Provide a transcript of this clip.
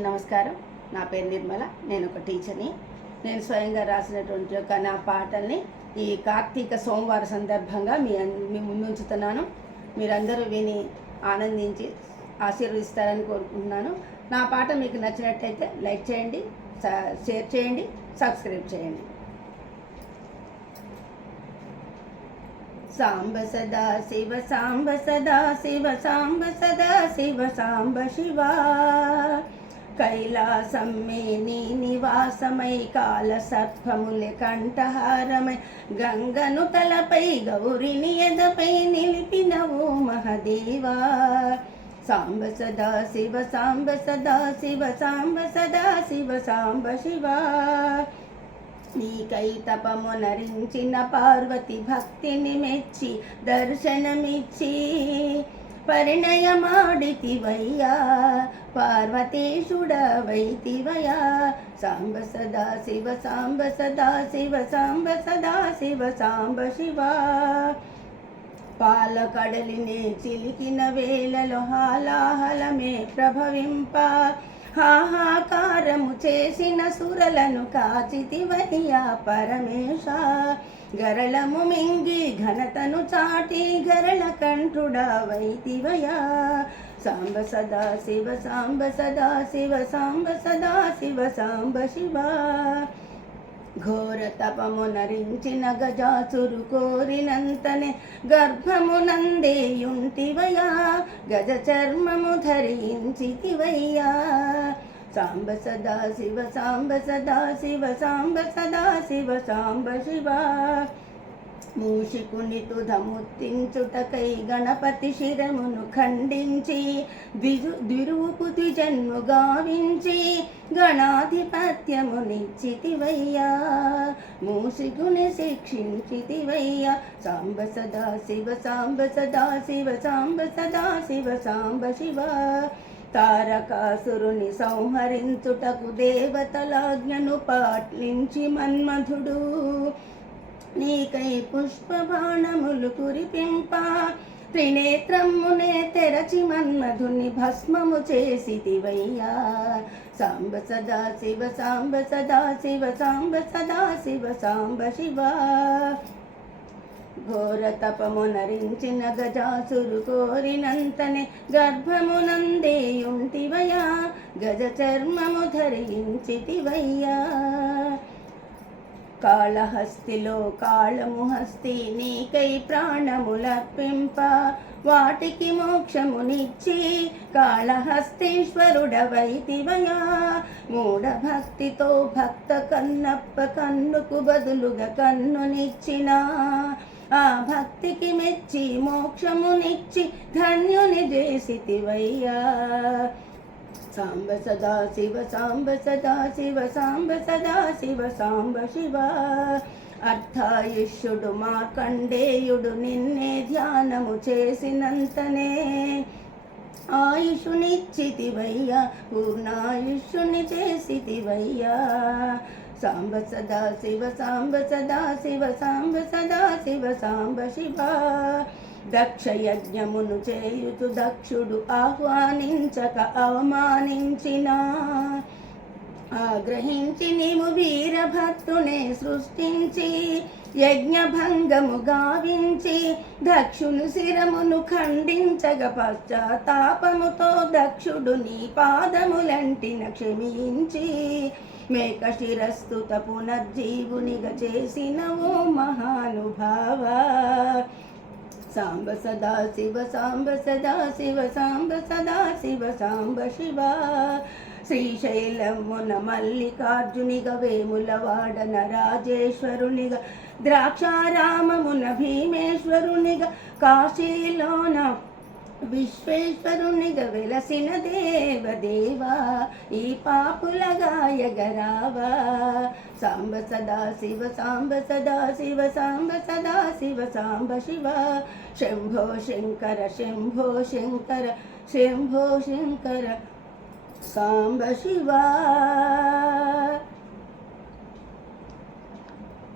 నమస్కారం. నా పేరు నిర్మల. నేను ఒక టీచర్ని. నేను స్వయంగా రాసినటువంటి నా పాటల్ని ఈ కార్తీక సోమవారం సందర్భంగా మీ ముందుంచుతున్నాను. మీరందరూ విని ఆనందించి ఆశీర్వదిస్తారని కోరుకుంటున్నాను. నా పాట మీకు నచ్చినట్టయితే లైక్ చేయండి, షేర్ చేయండి, సబ్స్క్రైబ్ చేయండి. సాంబ సదా శివ సాంబ సదా శివ సాంబ సదా శివ సాంబ శివ కైలాసం మే నీ నివాసమై కాల సర్పముల కంఠహారమై గంగను తలపై గౌరిని ఎదపై నిలిపినవు మహదేవా. సాంబ సదా శివ సాంబ సదా శివ సాంబ సదా శివ సాంబ శివ నీకై తపమునరించిన పార్వతి భక్తిని మెచ్చి దర్శనమిచ్చి పరిణయమాడితివయ్యా పార్వతీశుడవైతివయా. సాంబ సదా శివ సాంబ సదా శివ సాంబ సదా శివ సాంబ శివ పాలకడలినే చిలికిన వేళలో హాలాహలమే ప్రభవింప హాహాకారము చేసిన సురలను కాచితివయ్యా పరమేశ. గరళము మింగి ఘనతను చాటి గరళ కంఠుడవైతివయా. సాంబ సదా శివ సాంబ సదా శివ సాంబ సదా శివ సాంబ శివ ఘోర తపమునరించిన గజాసురు కోరినంతనే గర్భమునందేయుంటివయా గజ చర్మము ధరించితివయ్యా. సాంబ సదా శివ సాంబ సదా శివ సాంబ సదా శివ సాంబ శివ మూషికుని తుధముత్తించుటకై గణపతి శిరమును ఖండించి ద్విరువుకు ద్విజన్ము గావించి గణాధిపత్యమునిచ్చితివయ్యా మూషికుని శిక్షించితివయ్యా. సాంబ సదా శివ సాంబ సదా శివ సాంబ సదా శివ సాంబ శివ తారకాసురుని సంహరించుటకు దేవతలాజ్ఞను పాటించి మన్మధుడు నీకై పుష్పబాణములు కురిపింప త్రినేత్రమునే తెరచి మన్మధుని భస్మము చేసితివయ్యా. సాంబ సదా శివ సాంబ సదా శివ సాంబ సదా శివ సాంబ శివ ఘోర తపమునరించిన గజాసురు కోరినంతనే గర్భమునందేయుంటివయా గజ చర్మము ధరించితివయ్యా. కాళహస్తిలో కాళము హస్తి నీకై ప్రాణములర్పింప వాటికి మోక్షమునిచ్చి కాళహస్తీశ్వరుడవైతివయా. మూఢ భక్తితో భక్త కన్నప్ప కన్నుకు బదులుగా కన్నునిచ్చిన ఆ భక్తికి మెచ్చి మోక్షమునిచ్చి ధన్యుని చేసితివయ్యా. సాంబ సదా శివ సాంబ సదా శివ సాంబ సదా శివ సాంబ శివ అర్థాయుష్యుడు మార్కండేయుడు నిన్నే ధ్యానము చేసినంతనే ఆయుషునిచ్చితివయ్యా పూర్ణాయుష్యుని చేసితివయ్యా. సాంబ సదా శివ సాంబ సదా శివ సాంబ సదా శివ సాంబ శివ దక్షయజ్ఞమును చేయుచు దక్షుడు ఆహ్వానించక అవమానించిన ఆగ్రహించి నీవు వీరభక్తునే సృష్టించి యజ్ఞభంగము గావించి దక్షుని శిరమును ఖండించగ పశ్చాత్తాపముతో దక్షుడు నీ పాదములంటిన క్షమించి మేక శిరస్తుత పునర్జీవునిగా చేసినవు మహానుభావ. సాంబ సదా శివ సాంబ సదా శివ సాంబ సదా శివ సాంబ శివ శ్రీశైలమున మల్లికార్జునిగా వేములవాడన రాజేశ్వరునిగా ద్రాక్షారామమున భీమేశ్వరునిగా కాశీలోన విశ్వేశ్వరునిగా వెలసిన దేవదేవా ఈ పాపుల గాయగరావా. సాంబ సదా శివ సాంబ సదా శివ సాంబ సదా శివ సాంబ శివ శంభో శంకర శంభో శంకర శంభో శంకర సాంబ శివ.